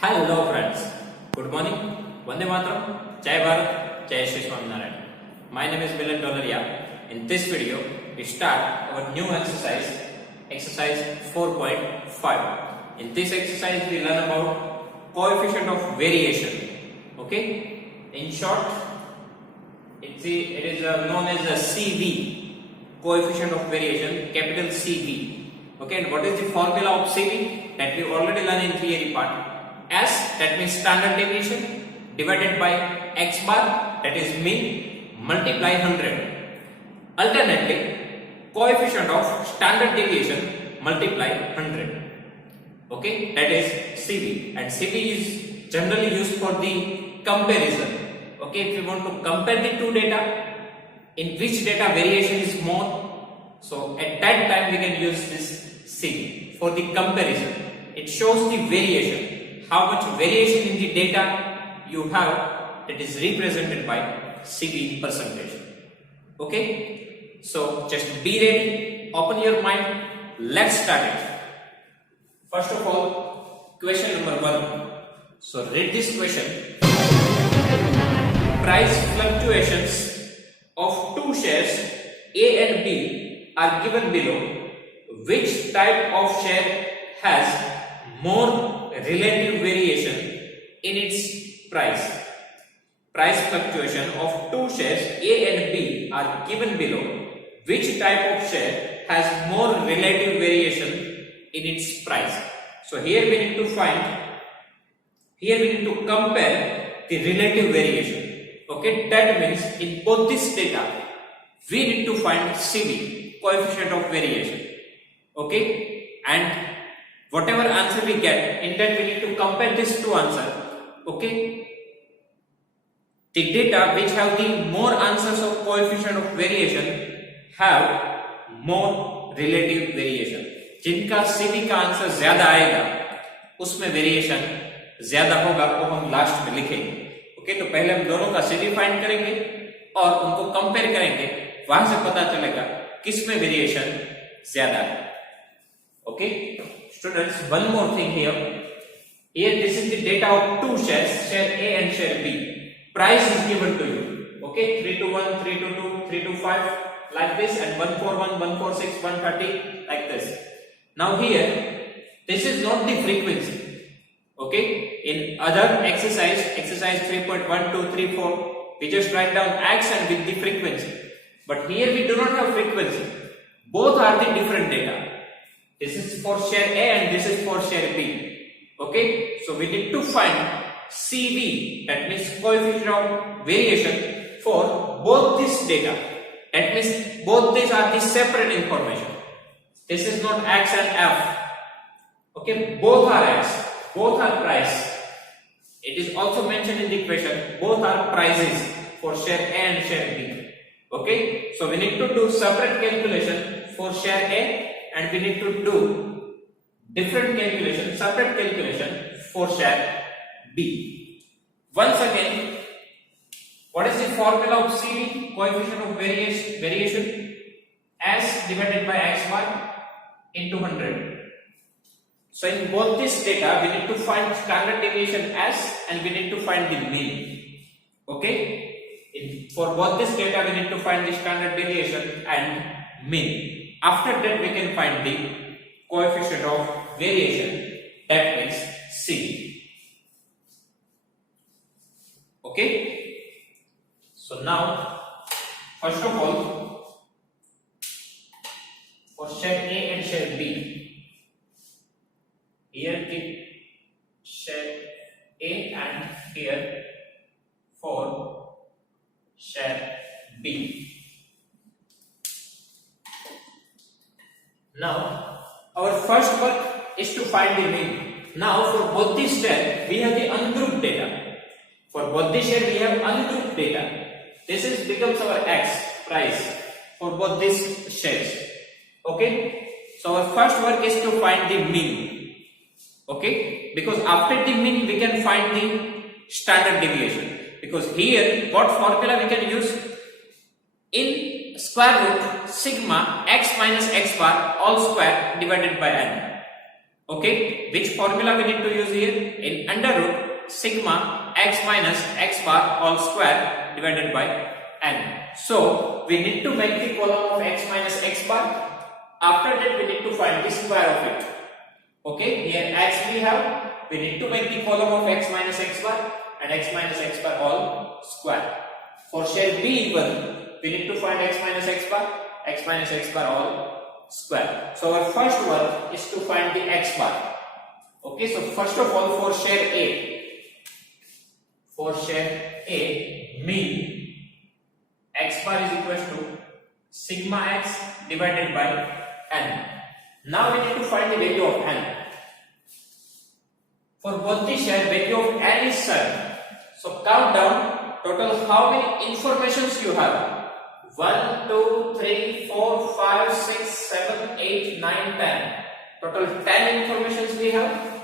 Hello friends, good morning, Vande Mataram, Jai Bharat, Jai Shri Swaminarayan. My name is Milan Dolaria. In this video, we start our new exercise, exercise 4.5. In this exercise, we learn about coefficient of variation. Okay, in short, it is known as a CV, coefficient of variation, capital CV. Okay, and what is the formula of CV? That we already learned in theory part. S, that means standard deviation, divided by x bar, that is mean, multiply 100. Alternately, coefficient of standard deviation multiply 100. Okay, that is CV, and CV is generally used for the comparison. Okay, if you want to compare the two data, in which data variation is more, so at that time we can use this CV for the comparison. It shows the variation, how much variation in the data you have, that is represented by CV percentage. Okay, so just be ready, open your mind, let's start it. First of all, question number 1. So read this question. Price fluctuations of two shares A and B are given below. Which type of share has more relative variation in its price? Price fluctuation of two shares A and B are given below. Which type of share has more relative variation in its price? So here we need to compare the relative variation. Okay, that means in both this data we need to find CV, coefficient of variation. Okay, and whatever answer we get, in that we need to compare these two answers. Okay, the data which have the more answers of coefficient of variation have more relative variation. जिनका CV का answer ज्यादा आएगा उसमें variation ज्यादा होगा, वो हम last में लिखेंगे. ओके, तो पहले हम दोनों का CV फाइंड करेंगे और उनको कंपेयर करेंगे, वहां से पता चलेगा किसमें वेरिएशन ज्यादा है. Okay, students, one more thing here. Here this is the data of two shares, share A and share B. Price is given to you. Okay, 3 to 1, 3 to 2, 3 to 5, like this, and 141, 146, 130, like this. Now here, this is not the frequency. Okay, in other exercise 3.1, 2, 3, 4, we just write down x and with the frequency. But here we do not have frequency. Both are the different data. This is for share A and this is for share B. Okay, so we need to find CV, that means coefficient of variation for both this data. That means both these are the separate information. This is not X and F. Okay, both are X, both are price. It is also mentioned in the question, both are prices for share A and share B. Okay, so we need to do separate calculation for share A, and we need to do different calculation, separate calculation for share B. Once again, what is the formula of CV, coefficient of variation? S divided by x bar into 100. So in both this data, we need to find standard deviation S and we need to find the mean. Okay, for both this data, we need to find the standard deviation and mean. After that, we can find the coefficient of variation, that means C. Okay, so now first of all, for share A and share B, here keep share A and here for share B. Now, our first work is to find the mean. Now, for both these shares, we have the ungrouped data. For both these shares, we have ungrouped data. This becomes our X price for both these shares. Okay. So our first work is to find the mean. Okay, because after the mean we can find the standard deviation. Because here, what formula we can use? In square root sigma x minus x bar all square divided by n. Okay, which formula we need to use here? In under root sigma x minus x bar all square divided by n. So we need to make the column of x minus x bar. After that we need to find the square of it. Okay, here x we have. We need to make the column of x minus x bar and x minus x bar all square. For shell B even, we need to find x minus x bar all square. So our first work is to find the x bar. Okay, so first of all for shell A, mean x bar is equal to sigma x divided by n. Now we need to find the value of n. For both the shell, value of n is 7. So count down total how many informations you have. 1, 2, 3, 4, 5, 6, 7, 8, 9, 10. Total 10 informations we have.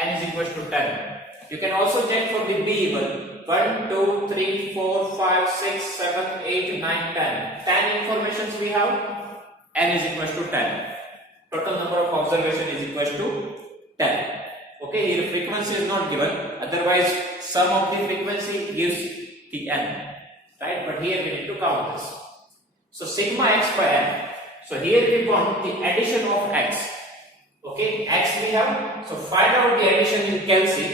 N is equal to 10. You can also check for the B even. 1, 2, 3, 4, 5, 6, 7, 8, 9, 10. 10 informations we have. N is equal to 10. Total number of observation is equal to 10. Okay, here frequency is not given. Otherwise, sum of the frequency gives the n. Right? But here we need to count this. So sigma x by n. So here we want the addition of x. Okay, x we have. So find out the addition in calci.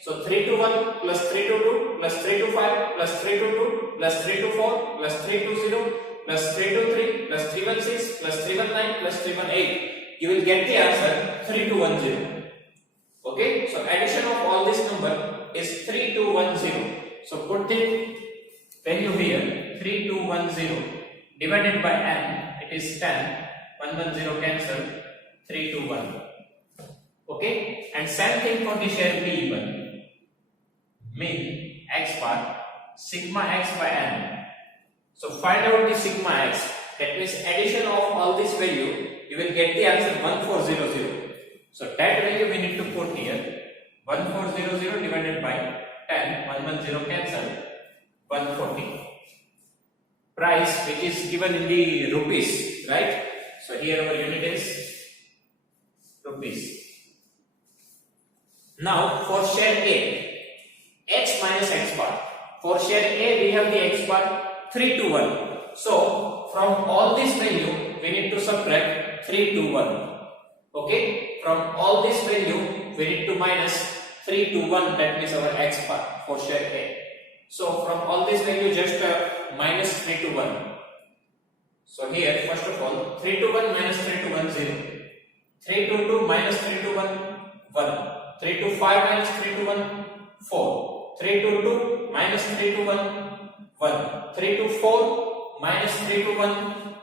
So 3 to 1 plus 3 to 2 plus 3 to 5 plus 3 to 2 plus 3 to 4 plus 3 to 0 plus 3 to 3 plus 316 plus 319 plus 318. You will get the answer 3210. Okay, so addition of all this number is 3210. So put the value here 3210 divided by n, it is 10. 110 cancel, 321. Okay, and same thing for the share B even. Mean x bar sigma x by n. So find out the sigma x, that means addition of all this value, you will get the answer 1400. So that value we need to put here. 1400 divided by 10, 110 cancel, 140. Price which is given in the rupees, right? So here our unit is rupees. Now for share A, x minus x bar. For share A we have the x bar 3 to 1. So from all this value we need to subtract 3 to 1. Okay, from all this value we need to minus 3 to 1, that means our x bar for share A. So from all this value just minus 3 to 1. So here first of all 3 to 1 minus 3 to 1 0. 3 to 2 minus 3 to 1 1. 3 to 5 minus 3 to 1 4. 3 to 2 minus 3 to 1 1. 3 to 4 minus 3 to 1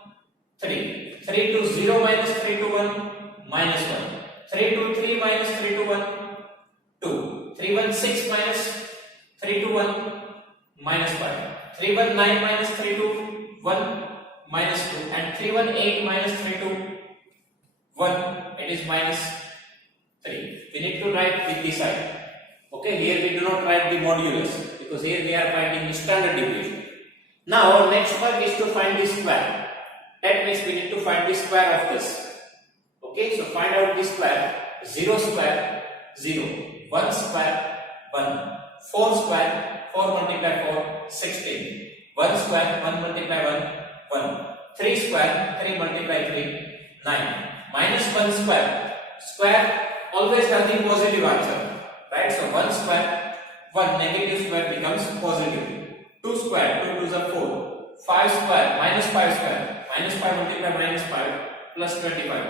3. 3 to 0 minus 3 to 1 minus 1. 3 to 3 minus 3 to 1 2. 316 minus 3 to 1 minus 5. 319 minus 3 to 1 minus 2, and 318 minus 3 to 1, it is minus 3. We need to write with this side. Okay, here we do not write the modulus because here we are finding the standard deviation. Now our next work is to find the square. That means we need to find the square of this. Okay, so find out the square. 0 square 0, 1 square 1, 4 square 4 multiplied 4 16, 1 square 1 multiplied 1 1, 3 square 3 multiplied 3 9, minus 1 square. Square always have the positive answer, right? So 1 square 1 negative square becomes positive. 2 square 2 to the 4, 5 square minus 5 square, minus 5 multiplied minus 5 plus 25,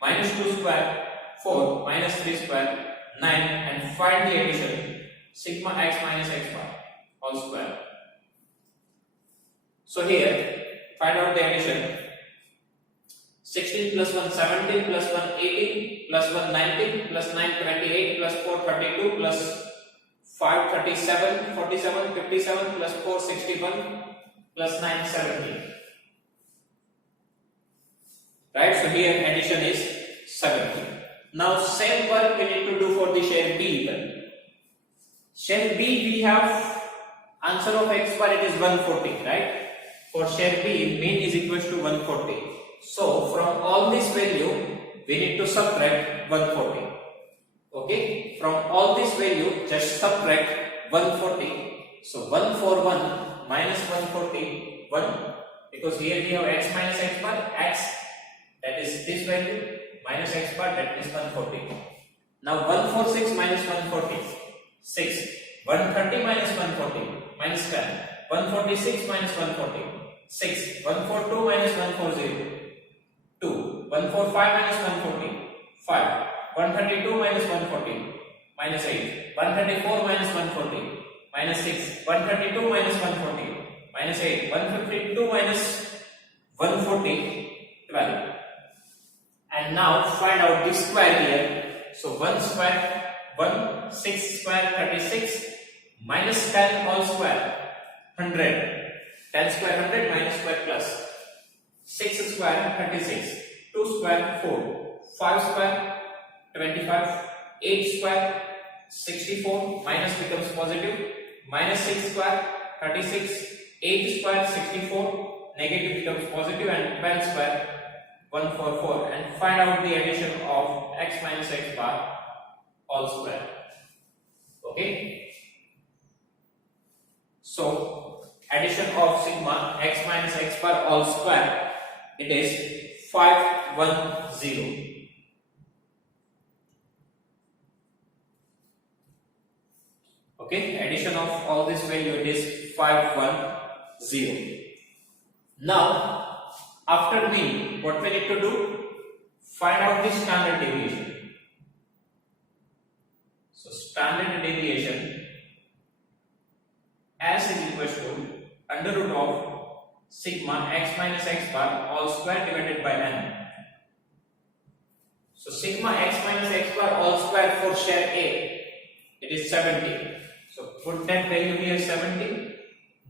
minus 2 square 4 minus 3 square 9, and find the addition sigma x minus x bar all square. So here find out the addition. 16 plus 1 17 plus 1 18 plus 1 19 plus 9 28 plus 4 32 plus 5 37 47 57 plus 4 61 plus 9 70. Right, so here addition is 70. Now same work we need to do for the share B even. Share B we have answer of x bar, it is 140, right? For share B mean is equal to 140. So from all this value we need to subtract 140. Okay, from all this value just subtract 140. So 141 minus 140 1, because here we have x minus x bar, x that is this value minus x bar, that is 140. Now 146 minus 140 6, 130 minus 140 minus 10, 146 minus 140 6, 142 minus 140 2, 145 minus 140 5, 132 minus 140 minus 8, 134 minus 140 minus 6, 132 minus 140 minus 8, 152 minus 140 12. And now find out the square here. So 1 square 1, 6 square 36 minus 10 all square 100, 10 square 100 minus square plus 6 square 36, 2 square 4, 5 square 25, 8 square 64, minus becomes positive, minus 6 square 36, 8 square 64, negative becomes positive, and 12 square 144. And find out the addition of x minus x bar all square. Okay, so addition of sigma x minus x bar all square, it is 510. Okay, addition of all this value, it is 510. Now after mean, what we need to do? Find out the standard deviation. So standard deviation S is equals to under root of sigma x minus x bar all square divided by n. So sigma x minus x bar all square for share A, it is 70. So put that value here 70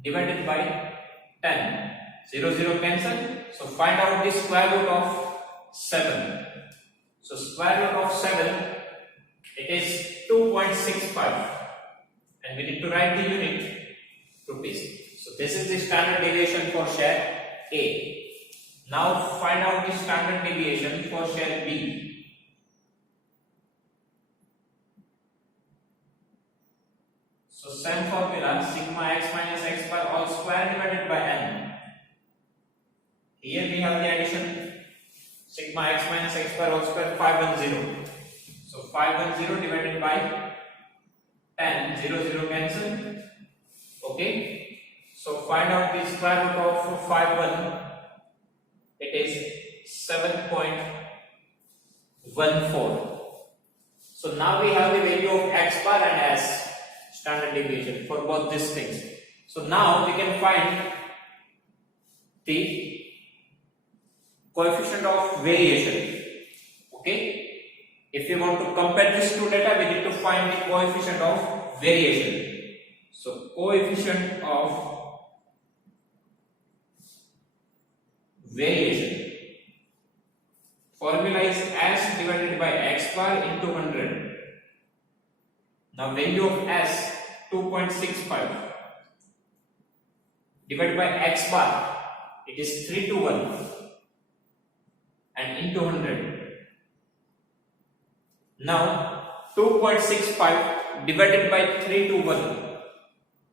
divided by 10. 0 0 cancel. So find out the square root of 7. So square root of 7, it is 2.65, and we need to write the unit rupees. So this is the standard deviation for share A. Now find out the standard deviation for share B. So same formula, sigma x minus x bar all square divided by n. Here we have the addition, sigma x minus x bar all square 510. So 510 divided by 10, 0 0 cancel. Okay, so find out the square root of 51. It is 7.14. So now we have the value of x bar and s, standard deviation for both these things. So now we can find the coefficient of variation. Okay, if you want to compare these two data, we need to find the coefficient of variation. So coefficient of variation, formula is s divided by x bar into 100. Now value of s 2.65 divided by x bar, it is 321, and into 100. Now 2.65 divided by 321,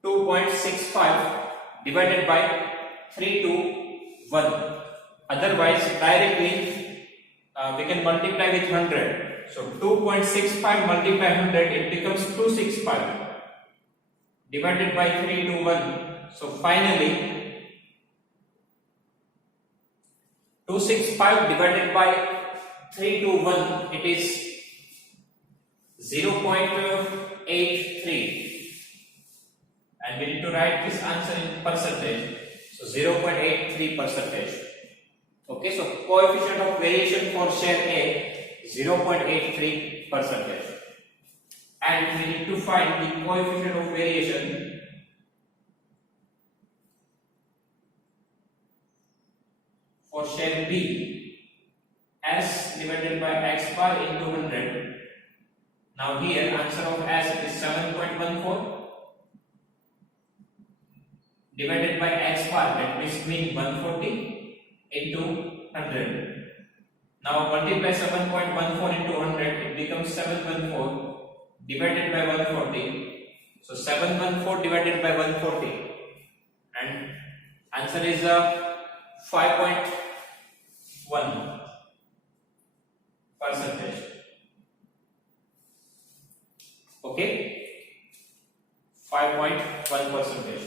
2.65 divided by 321. Otherwise directly we can multiply with 100. So 2.65 multiply 100, it becomes 265 divided by 321. So finally 265 divided by 321, it is 0.83, and we need to write this answer in percentage. So 0.83 percentage. Okay, so coefficient of variation for share A 0.83 percentage, and we need to find the coefficient of variation for share B, s divided by x bar into 100. Now here answer of s is 7.14 divided by x bar, that means 140 into 100. Now multiply 7.14 into 100, it becomes 714 divided by 140. So 714 divided by 140, and answer is 5.1 percentage. Okay, 5.1 percentage.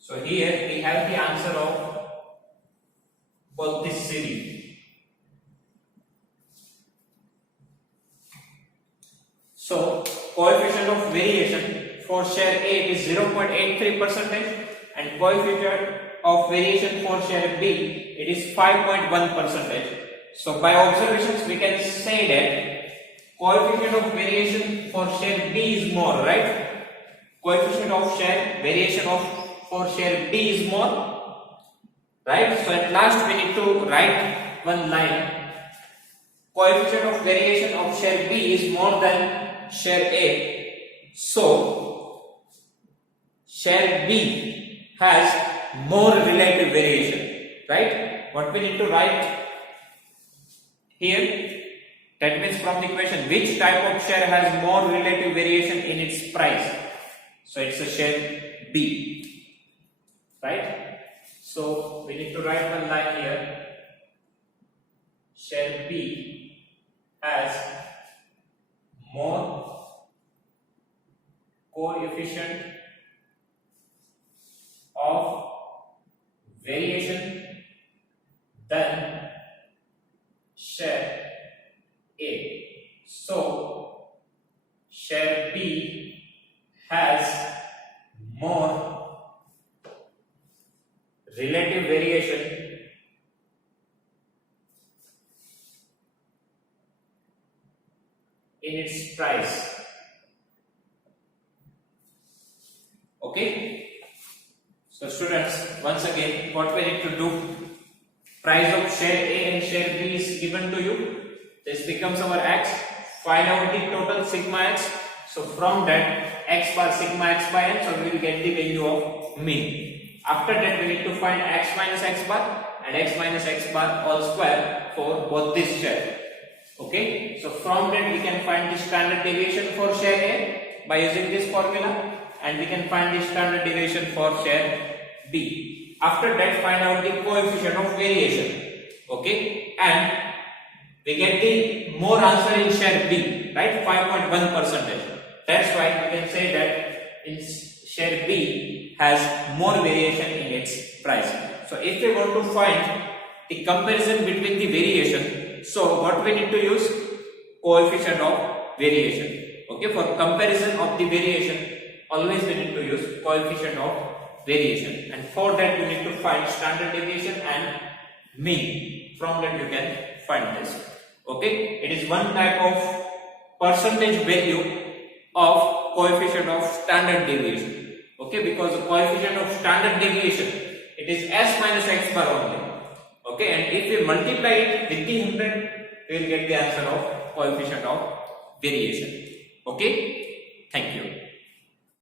So here we have the answer of both this series. So coefficient of variation for share A is 0.83 percentage, and coefficient of variation for share B it is 5.1 percentage. So by observations we can say that coefficient of variation for share B is more, right? Coefficient of share variation for share B is more, right? So at last we need to write one line. Coefficient of variation of share B is more than share A. So share B has more relative variation, right? What we need to write here? That means from the equation, which type of share has more relative variation in its price? So it's a share B. Right? So we need to write one line here. Share B has more coefficient of variation than share A. So share B has more relative variation in its price. Okay, so students, once again what we need to do, price of share A and share B is given to you. This becomes our x. Find out the total sigma x. So from that x bar sigma x by n, so we will get the value of mean. After that we need to find x minus x bar and x minus x bar all square for both this share. Okay, so from that we can find the standard deviation for share A by using this formula, and we can find the standard deviation for share B. After that find out the coefficient of variation. Okay, and we get the more answer in share B, right? 5.1 percentage. That's why we can say that in share B has more variation in its price. So if we want to find the comparison between the variation, so what we need to use? Coefficient of variation. Okay, for comparison of the variation, always we need to use coefficient of variation, and for that we need to find standard deviation and mean. From that you can find this. Okay, it is one type of percentage value of coefficient of standard deviation. Okay, because the coefficient of standard deviation it is s minus x bar only. Okay, and if we multiply it with the 100, we will get the answer of coefficient of variation. Okay, thank you.